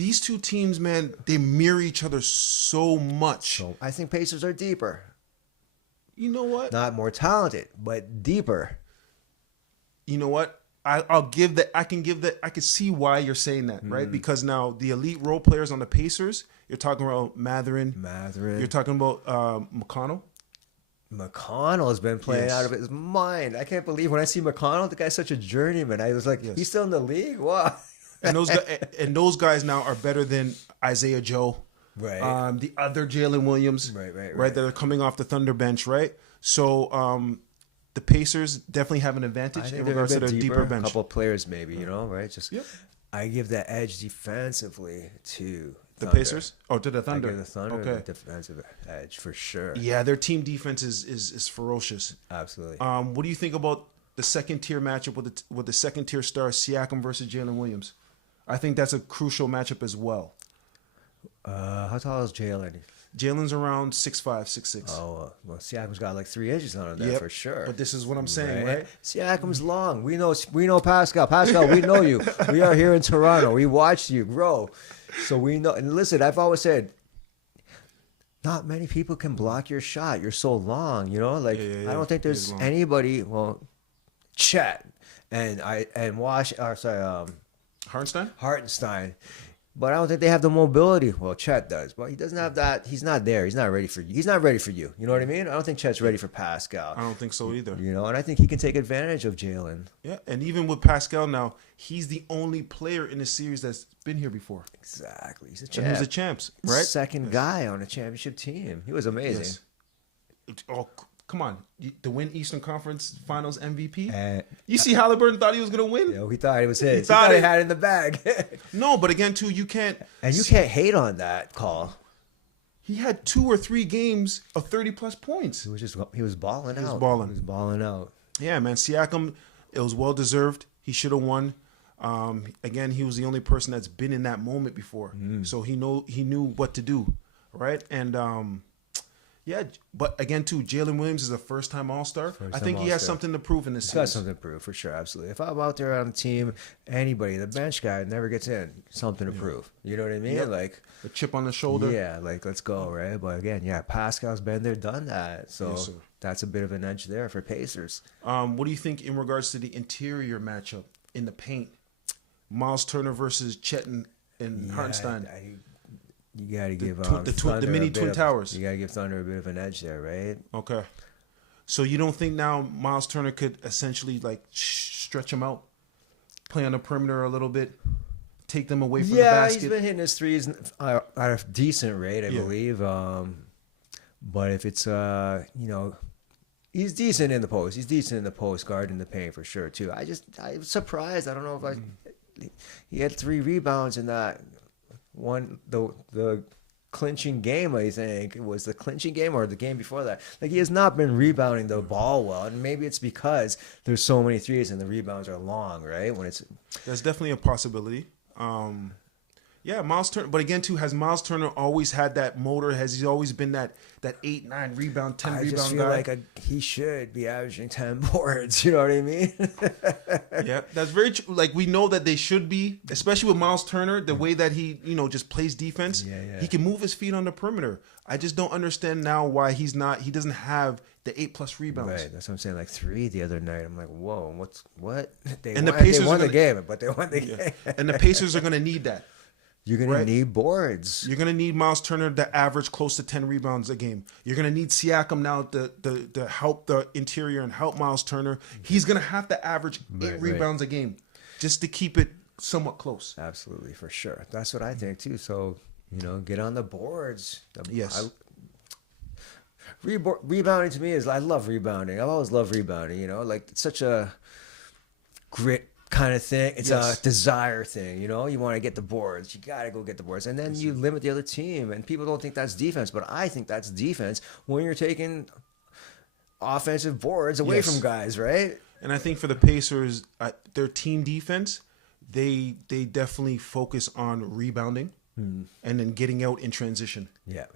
these two teams, man, they mirror each other so much. So I think Pacers are deeper. You know what? Not more talented, but deeper. You know what? I'll give that. I can see why you're saying that, right? Because now the elite role players on the Pacers, you're talking about Mathurin. You're talking about McConnell. McConnell has been playing out of his mind. I can't believe when I see McConnell, the guy's such a journeyman. I was like, he's still in the league? Wow. And those guys now are better than Isaiah Joe. Right. The other Jalen Williams. Right. That are coming off the Thunder bench, right? So the Pacers definitely have an advantage in regards to their deeper bench. A couple of players maybe, right? Just I give that edge defensively to the Pacers? Oh, to the Thunder. I give the Thunder the defensive edge for sure. Yeah, their team defense is ferocious. Absolutely. What do you think about the second tier matchup with the second tier star Siakam versus Jalen Williams? I think that's a crucial matchup as well. How tall is Jalen? Jalen's around 6'5", 6'6". Oh, well, Siakam's got like 3 inches on him there for sure. But this is what I'm saying, right? Siakam's long. We know Pascal. Pascal, we know you. We are here in Toronto. We watched you grow. So we know. And listen, I've always said, not many people can block your shot. You're so long, Like I don't think there's anybody. Well, Chet and Hartenstein. But I don't think they have the mobility. Well, Chet does, but he doesn't have that. He's not there. He's not ready for you. He's not ready for you. You know what I mean? I don't think Chet's ready for Pascal. I don't think so either. And I think he can take advantage of Jalen. Yeah, and even with Pascal now, he's the only player in the series that's been here before. Exactly. He's a champ. And he was a champs, right? Second guy on a championship team. He was amazing. Yes. Oh, come on. To win Eastern Conference Finals MVP? You see Haliburton thought he was going to win? Yeah, he thought it was his. He thought he had it in the bag. No, but again, too, you can't... And you can't hate on that call. He had 2 or 3 games of 30-plus points. He was balling out. He was balling out. Yeah, man. Siakam, it was well-deserved. He should have won. Again, he was the only person that's been in that moment before. So he knew what to do, right? And... yeah, but again, too, Jalen Williams is a first-time All-Star. I think he has something to prove in this series. He's got something to prove, for sure, absolutely. If I'm out there on the team, anybody, the bench guy never gets in, something to prove. You know what I mean? Yep. Like a chip on the shoulder. Yeah, like, let's go, right? But again, Pascal's been there, done that. So that's a bit of an edge there for Pacers. What do you think in regards to the interior matchup in the paint? Myles Turner versus Chet and Hartenstein. You got to give the mini Twin Towers. You got to give Thunder a bit of an edge there, right? Okay. So you don't think now Myles Turner could essentially like stretch him out, play on the perimeter a little bit, take them away from the basket? Yeah, he's been hitting his threes at a decent rate, I believe. But if it's he's decent in the post. He's decent in the post, guarding the paint for sure too. I was surprised. I don't know if he had 3 rebounds in that. One the clinching game, I think it was the clinching game or the game before that. Like, he has not been rebounding the ball well, and maybe it's because there's so many threes and the rebounds are long, right? That's definitely a possibility. Myles Turner, but again, too, has Myles Turner always had that motor? Has he always been that 8, 9 rebound, 10 rebound guy? I just feel like he should be averaging 10 boards. You know what I mean? Yeah, that's very true. Like, we know that they should be, especially with Myles Turner, the way that he, just plays defense. Yeah. He can move his feet on the perimeter. I just don't understand now why he doesn't have the 8+ rebounds. Right, that's what I'm saying. Like 3 the other night. I'm like, whoa, what? They won the game, but they won the game. And the Pacers are going to need that. You're going to need boards. You're going to need Myles Turner to average close to 10 rebounds a game. You're going to need Siakam now to help the interior and help Myles Turner. He's going to have to average 8 rebounds a game just to keep it somewhat close. Absolutely, for sure. That's what I think too. So, get on the boards. Yes. Rebounding to me I love rebounding. I've always loved rebounding, like it's such a grit kind of thing. It's a desire thing, you want to get the boards. You got to go get the boards. And then you limit the other team, and people don't think that's defense, but I think that's defense when you're taking offensive boards away from guys, right? And I think for the Pacers, their team defense, they definitely focus on rebounding and then getting out in transition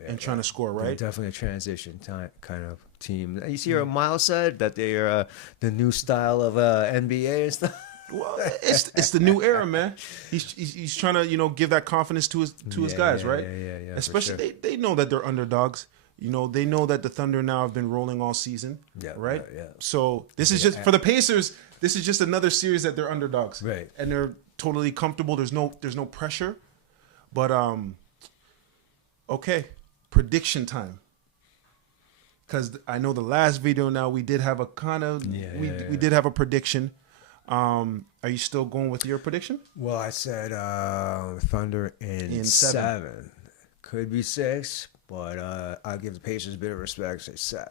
and trying to score, right? They're definitely a transition kind of team. You see what Myles said, that they are the new style of NBA and stuff? Well, it's the new era, man. He's trying to give that confidence to his guys, right? Yeah. Especially they know that they're underdogs. They know that the Thunder now have been rolling all season, right? Yeah. So this is just for the Pacers. This is just another series that they're underdogs, right? And they're totally comfortable. There's no pressure, but okay, prediction time. Because I know the last video now we did have a kind of we did have a prediction. Are you still going with your prediction? Well, I said Thunder in 7. Could be 6, but I'll give the Pacers a bit of respect. Say 7.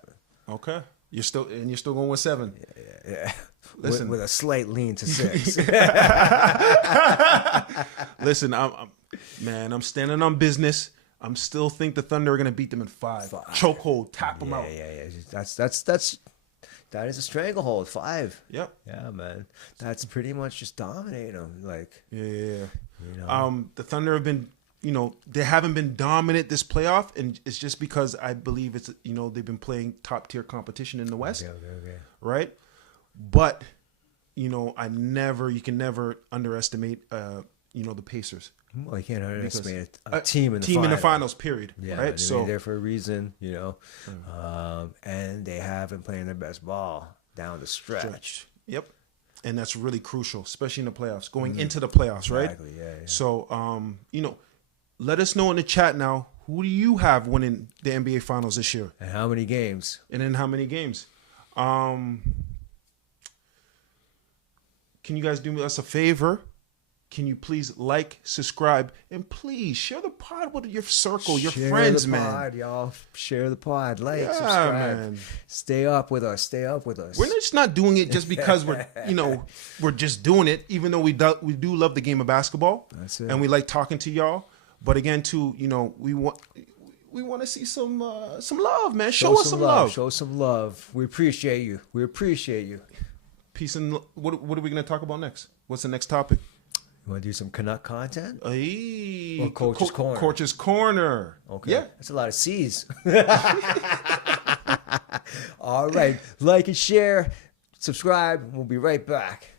Okay, you're still going with 7. Yeah. Listen, with a slight lean to 6. Listen, I'm standing on business. I'm still think the Thunder are gonna beat them in 5. Chokehold, tap them out. Yeah. That is a stranglehold. 5. Yep. Yeah, man. That's pretty much just dominate them. Like. Yeah. The Thunder have been, they haven't been dominant this playoff, and it's just because I believe it's, they've been playing top tier competition in the West. Okay. Right. But, you can never underestimate, the Pacers. Well, you can't underestimate a team in the finals. Period. Yeah, right. So there for a reason, and they have been playing their best ball down the stretch. Yep, and that's really crucial, especially in the playoffs, going into the playoffs, right? Exactly. Yeah. So, let us know in the chat now. Who do you have winning the NBA Finals this year? And how many games? And in how many games? Can you guys do us a favor? Can you please like, subscribe, and please share the pod with your circle, your friends, man. Share the pod, y'all. Share the pod. Like, subscribe. Man. Stay up with us. We're just not doing it just because we're just doing it, even though we do love the game of basketball. That's it. And we like talking to y'all. But again, too, we want to see some love, man. Show us some love. Show some love. We appreciate you. Peace and what are we going to talk about next? What's the next topic? You want to do some Canuck content? Hey, or Coach's Corner? Coach's Corner. Okay. Yeah. That's a lot of C's. All right. Like and share. Subscribe. We'll be right back.